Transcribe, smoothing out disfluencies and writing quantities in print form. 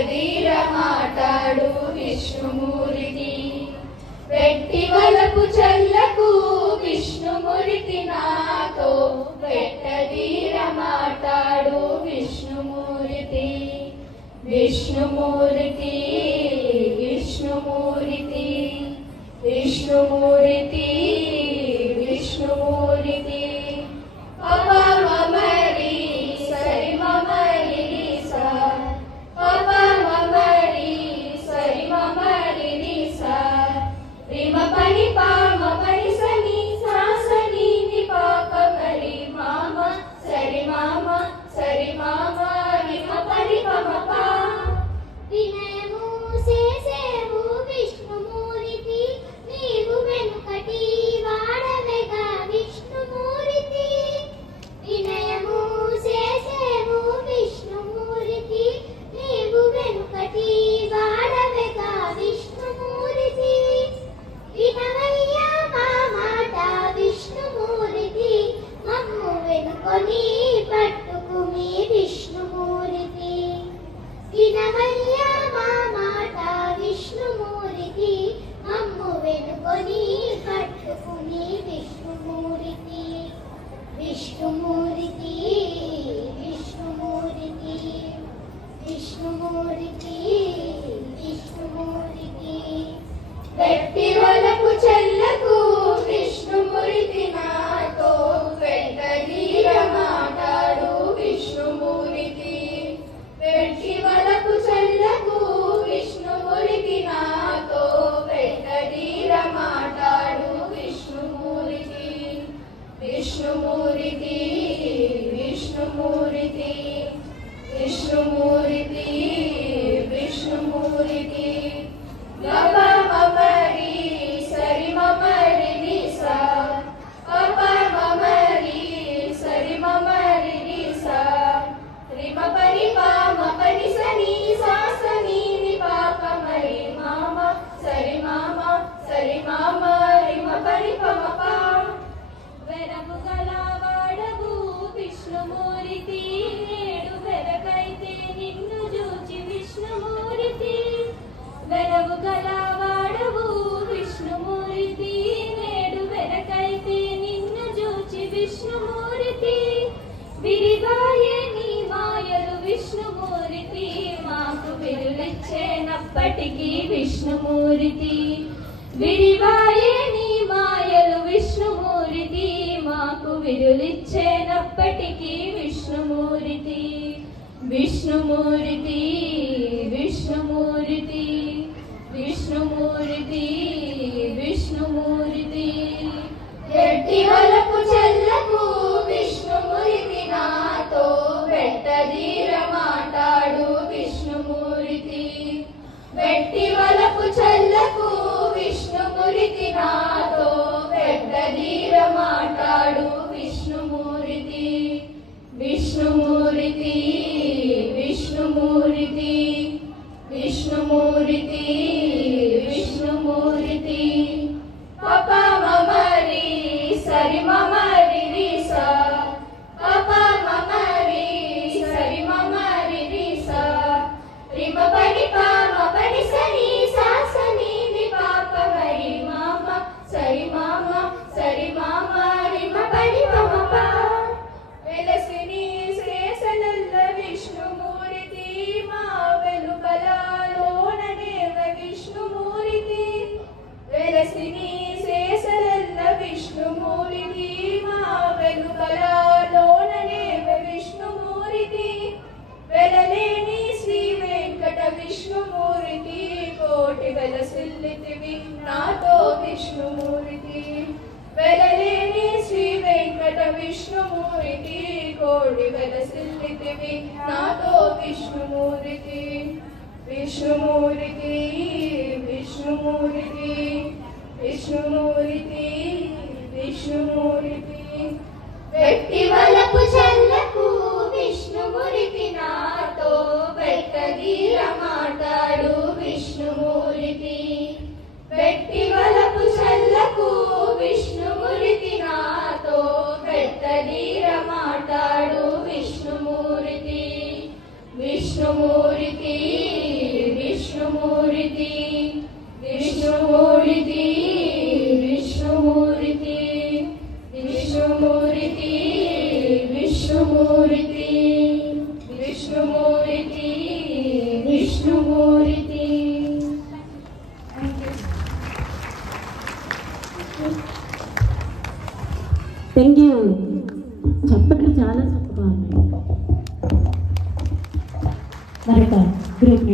వెట్టదీర మాటాడు విష్ణుమూర్తి వెట్టి వలపు చల్లకు విష్ణుమూర్తి నాతో వెట్టదీర మాటాడు విష్ణుమూర్తి విష్ణుమూర్తి విష్ణుమూర్తి విష్ణుమూర్తి విష్ణుమూర్తి పపా మమరి సరి మమరి సా పపా మమరి సరి మమరి సా రిమ పని పామ పని సని సా సని ని పాప మరి మామ సరి మామ రిమ పని పమ పా వినయము చేసేవు విష్ణుమూర్తి నీవు వెనుకటి వాడవేగా విష్ణుమూర్తి వినయము చేసేవు విష్ణుమూర్తి నీవు వెనుకటి వాడవేగా విష్ణుమూర్తి వినవయ్యా మా మాట విష్ణుమూర్తి మమ్ము వెనుకొని పట్టుకు మీ విష్ణుమూర్తి వినవయ్యా మా మాట విష్ణుమూర్తి మమ్ము వెనుకొని పట్టుకుని విష్ణుమూర్తి విష్ణుమూర్తి విష్ణుమూర్తి విష్ణుమూర్తి విష్ణుమూర్తి వెట్టి వలపు చెల్లకు విష్ణుమూర్తి నాతో వెట్టదీర మాటాడు విష్ణుమూర్తి వెట్టి వలపు చెల్లకు విష్ణుమూర్తి నాతో వెట్టదీర మాటాడు విష్ణుమూర్తి విష్ణుమూర్తి విష్ణుమూర్తి విష్ణుమూర్తి విష్ణుమూర్తి గప మమరి సరి మమరి నిసా పప మమరి సరి మమరి నిసా రిమ పని పామ పని సని సా సని ని పాప మరి మామ సరి మామ రిమ పని పమ పా వెరము గలవాడవు విష్ణుమూర్తి నేడు వెరకైతే నిన్ను చూచి విష్ణుమూర్తి వెరవు గలవాడవు విష్ణుమూర్తి నేడు వెరకైతే నిన్ను చూచి విష్ణుమూర్తి విరిగాయే నీ మాయలు విష్ణుమూర్తి మాకు విరులిచ్చేనప్పటికీ విష్ణుమూర్తి విరివాయే నీ మాయలు విష్ణుమూర్తి మాకు విరులిచ్చేనప్పటికీ విష్ణుమూర్తి విష్ణుమూర్తి విష్ణుమూర్తి విష్ణుమూర్తి విష్ణుమూర్తి వెట్టి వలపు చెల్లకు విష్ణుమూర్తి నాతో వెట్టదీర మాటాడు విష్ణుమూర్తి వెట్టి వలపు చెల్లకు విష్ణుమూర్తి నాతో వెట్టదీర మాటాడు విష్ణుమూర్తి విష్ణుమూర్తి విష్ణుమూర్తి విష్ణుమూర్తి విష్ణుమూర్తి పప మమరి సరి మమరి రిసా పప మమరి సరి మమరి రిసా రిమ పని పామ పని సని సా సని ని పాప మరి మామ సరి మామ రిమ పని పమ పా వెలసిని శ్రేసలల్ల విష్ణుమూర్తి మా వెలుపలలోననేవ విష్ణుమూర్తి వెలసిని శ్రేసలల్ల విష్ణుమూర్తి మా వెలుపలలోననేవ విష్ణుమూర్తి వెలలేని శ్రీ వెంకట విష్ణుమూర్తి కోటి వెలసిల్లితివి నాతో విష్ణుమూర్తి వెలలేని శ్రీ వెంకట విష్ణుమూర్తి కోటి వెలసిల్లితివి నాతో విష్ణుమూర్తి విష్ణుమూర్తి విష్ణుమూర్తి విష్ణుమూర్తి విష్ణుమూర్తి వెట్టి వలపు చల్లకు విష్ణుమూర్తి నాతో వెట్టదీర మాటాడు విష్ణుమూర్తి వెట్టి వలపు చల్లకు విష్ణుమూర్తి నాతో వెట్టదీర మాటాడు విష్ణుమూర్తి విష్ణుమూర్తి విష్ణుమూర్తి విష్ణుమూర్తి విష్ణుమూర్తి విష్ణుమూర్తి విష్ణుమూర్తి విష్ణుమూర్తి. Thank you. చప్పట్లు చాలా చక్కగా ఉన్నాయి. మరొక గ్రూప్